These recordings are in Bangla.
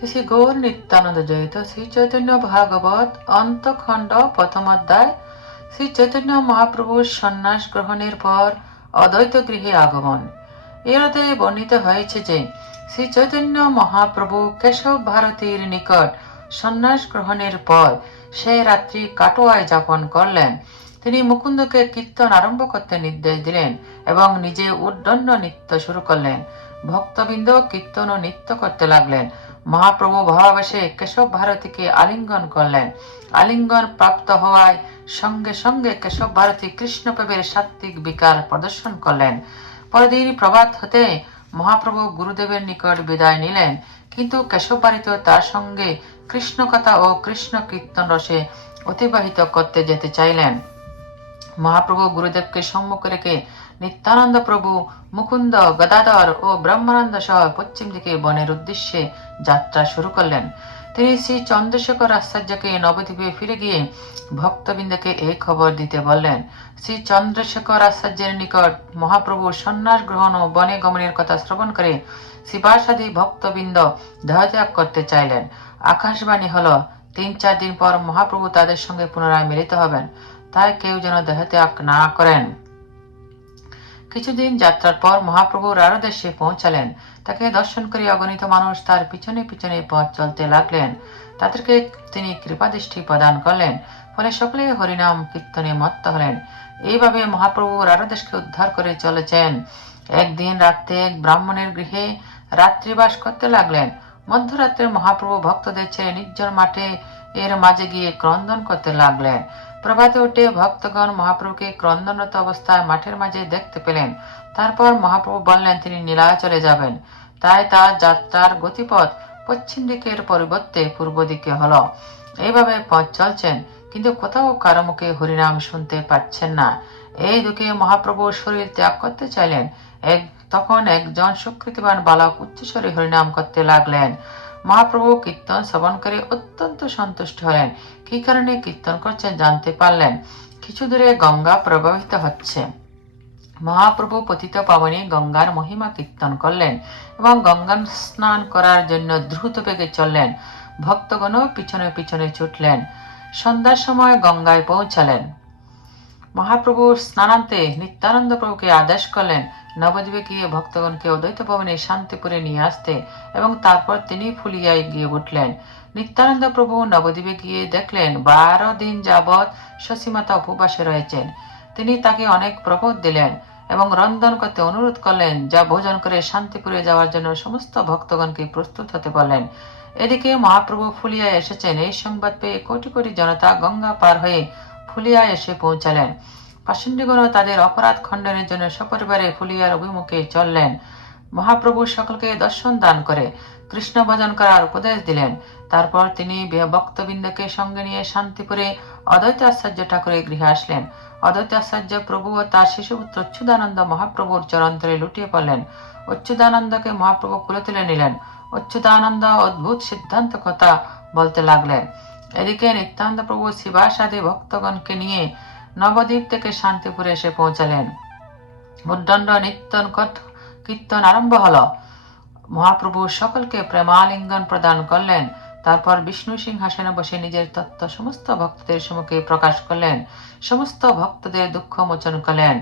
শ্রী শ্রী গৌর নিত্যানন্দ জয়িত শ্রী চৈতন্য ভাগবত অন্তখণ্ড প্রথম অধ্যায়। শ্রী চৈতন্য মহাপ্রভুর সন্ন্যাস গ্রহণের পর অদ্বৈত গৃহে আগমন। এর অধ্যায়ে বর্ণিত হয়েছে যে শ্রী চৈতন্য মহাপ্রভু কেশব ভারতীর নিকট সন্ন্যাস গ্রহণের পর সেই রাত্রি কাটোয়ায় যাপন করলেন। তিনি মুকুন্দকে কীর্তন আরম্ভ করতে নির্দেশ দিলেন এবং নিজে উদ্দণ্ড নৃত্য শুরু করলেন। ভক্তবৃন্দ কীর্তন ও নৃত্য করতে লাগলেন। মহাপ্রভু ভাবাবেশে কেশব ভারতীকে আলিঙ্গন করলেন। আলিঙ্গন প্রাপ্ত হওয়ায় সঙ্গে সঙ্গে কেশব ভারতী কৃষ্ণপ্রেমের সাত্ত্বিক বিকার প্রদর্শন করলেন। পরদিন প্রভাত হতে মহাপ্রভু গুরুদেবের নিকট বিদায় নিলেন, কিন্তু কেশব ভারতীও তার সঙ্গে কৃষ্ণ কথা ও কৃষ্ণ কীর্তন রসে অতিবাহিত করতে যেতে চাইলেন। মহাপ্রভু গুরুদেবকে সম্মুখে রেখে নিত্যানন্দ প্রভু, মুকুন্দ, গদাধর ও ব্রহ্মানন্দ সহ পশ্চিম দিকে বনের উদ্দেশ্যে যাত্রা শুরু করলেন। তিনি শ্রী চন্দ্রশেখর আচার্যকে নবদ্বীপে ফিরে গিয়ে ভক্তবৃন্দকে এই খবর দিতে বললেন। শ্রী চন্দ্রশেখর আচার্যের নিকট মহাপ্রভু সন্ন্যাস গ্রহণ ও বনে গমনের কথা শ্রবণ করে শিবাসাদি ভক্তবৃন্দ দেহত্যাগ করতে চাইলেন। আকাশবাণী হলো 3-4 দিন পর মহাপ্রভু তাদের সঙ্গে পুনরায় মিলিত হবেন, তাই কেউ যেন দেহত্যাগ না করেন। কিছুদিন যাত্রার পর মহাপ্রভু রারদেশে পৌঁছালেন। তাকে দর্শন করে অগণিত মানুষ তার পিছনে পিছনে পথ চলতে লাগলেন। তাদেরকে তিনি কৃপাদৃষ্টি প্রদান করলেন, ফলে সকলে হরিনাম কীর্তনে মত্ত হলেন। এইভাবে মহাপ্রভু রারদেশকে উদ্ধার করে চলেছেন। একদিন রাত্রে এক ব্রাহ্মণের গৃহে রাত্রিবাস করতে লাগলেন। মধ্যরাত্রে মহাপ্রভু ভক্তদের ছেড়ে নির্জন মাঠে এর মাঝে গিয়ে ক্রন্দন করতে লাগলেন। প্রভাতে উঠে ভক্তগণ মহাপ্রভুকে ক্রন্দনরত অবস্থায় মাঠের মাঝে দেখতে পেলেন। তারপর মহাপ্রভু বললেন তিনি নীলাচলে যাবেন, তাই তার যাত্রার গতিপথ পশ্চিম দিকের পরিবর্তে পূর্ব দিকে হলো। এইভাবে পথ চলছেন, কিন্তু কোথাও কারো মুখে হরিনাম শুনতে পাচ্ছেন না। এই দুঃখে মহাপ্রভু শরীর ত্যাগ করতে চাইলেন। তখন একজন সুকৃতিবান বালক উচ্চস্বরে হরিনাম করতে লাগলেন। মহাপ্রভু কীর্তন শ্রবণ করে অত্যন্ত সন্তুষ্ট হলেন। কি কারণে কীর্তন করছেন জানতে পারলেন। কিছু দূরে গঙ্গা প্রবাহিত হচ্ছে। মহাপ্রভু পতিত পাবনী গঙ্গার মহিমা কীর্তন করলেন এবং গঙ্গা স্নান করার জন্য দ্রুত বেগে চললেন। ভক্তগণও পিছনে পিছনে ছুটলেন। সন্ধ্যার সময় গঙ্গায় পৌঁছালেন। মহাপ্রভু স্নানান্তে নিত্যানন্দ প্রভুকে আদেশ করলেন নবদ্বীপে গিয়ে ভক্তগণকে অদ্বৈত ভবনে শান্তিপুরে নিয়ে আসতে, এবং তারপর তিনি ফুলিয়ায় গিয়ে উঠলেন। নিত্যানন্দ প্রভু নবদ্বীপে গিয়ে দেখলেন 12 দিন যাবৎ শশীমাতা উপবাসে রয়েছেন। তিনি তাকে অনেক প্রবোধ দিলেন এবং রন্ধন করতে অনুরোধ করলেন, যা ভোজন করে শান্তিপুরে যাওয়ার জন্য সমস্ত ভক্তগণকে প্রস্তুত হতে বললেন। এদিকে মহাপ্রভু ফুলিয়ায় এসেছেন এই সংবাদ পেয়ে কোটি কোটি জনতা গঙ্গা পার হয়ে ফুলিয়ায় এসে পৌঁছালেন। পাষণ্ডীগণ তাদের অপরাধ খণ্ডনের জন্য সপরিবারে ফুলিয়ার অভিমুখে চললেন। মহাপ্রভু সকলকে দর্শন দান করে কৃষ্ণ ভজন করার উপদেশ দিলেন। তারপর তিনি ভক্তবৃন্দকে সঙ্গে নিয়ে শান্তিপুরে অদ্বৈত আচার্য ঠাকুরের গৃহে আসলেন। অদ্বৈত আচার্য প্রভু ও তার শিশুপুত্র অচ্যুতানন্দ মহাপ্রভুর চরণতলে লুটিয়ে পড়লেন। অচ্যুতানন্দকে মহাপ্রভু কুলে তুলে নিলেন। অচ্যুতানন্দ অদ্ভুত সিদ্ধান্ত কথা বলতে লাগলেন। এদিকে নিত্যানন্দ প্রভু শিবাসাদি ভক্তগণকে নিয়ে নবদ্বীপ থেকে শান্তিপুরে এসে পৌঁছালেন। উদ্দণ্ড নিত্য কীর্তন আরম্ভ হলো। মহাপ্রভু সকলকে প্রেমালিঙ্গন প্রদান করলেন। তারপর বিষ্ণু সিংহাসনে বসে নিজের তত্ত্ব সমস্ত ভক্তদের সম্মুখে প্রকাশ করলেন। সমস্ত ভক্তদের দুঃখ মোচন করলেন।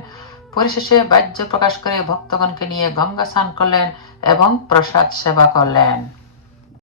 পরিশেষে বাহ্য প্রকাশ করে ভক্তগণকে নিয়ে গঙ্গা স্নান করলেন এবং প্রসাদ সেবা করলেন।